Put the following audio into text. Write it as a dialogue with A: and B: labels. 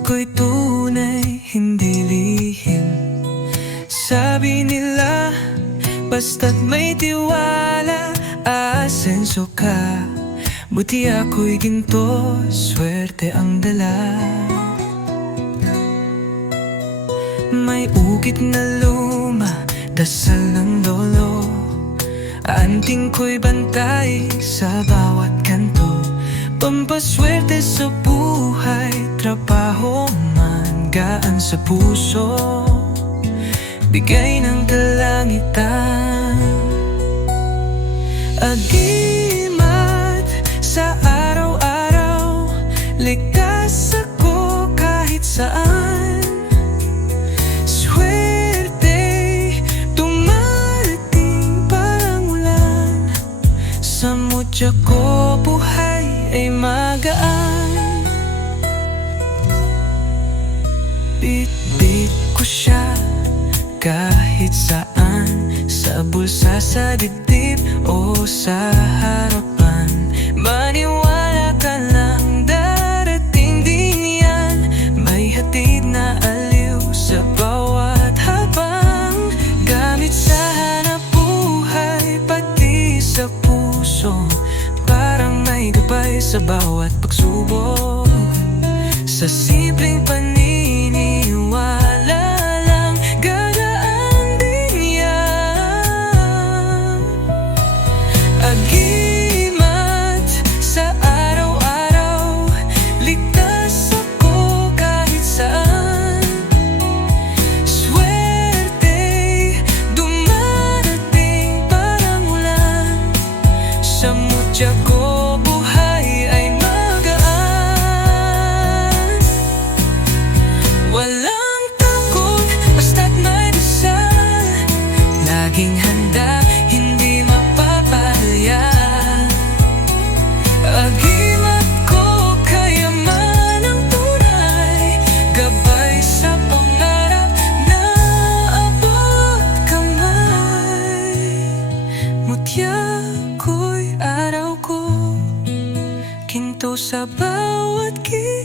A: ko'y tunay, hindi lihim. Sabi nila, basta't may tiwala Asenso ka. Buti ako'y ginto, swerte ang dala. May ukit na luma, dasal ng lolo Anting ko'y bantay Pampaswerte sa buhay, trabaho man gaan sa puso. Bigay ng kalangitan. Agimat sa araw-araw Ligtas ako kahit saan. Swerte dumarating parang ulan. Sa mutya ay magaan. Bit-bit ko siya kahit saan Sa bulsa, sa dibdib o sa harapan. Maniwala ka lang darating din yan. May hatid na aliw sa bawat habang. Gamit sa hanap buhay pati sa puso sa bawat pagsubok. Sa simpleng paniniwala lang Gagaan din yan. Agimat sa araw-araw Ligtas ako kahit saan. Swerte dumarating parang ulan. Sa mutya ko Laging handa, hindi mapapahaya Agimat ko kayaman ang tunay Gabay sa pangarap na abot kamay. Mutya ko Kinto sa bawat kilos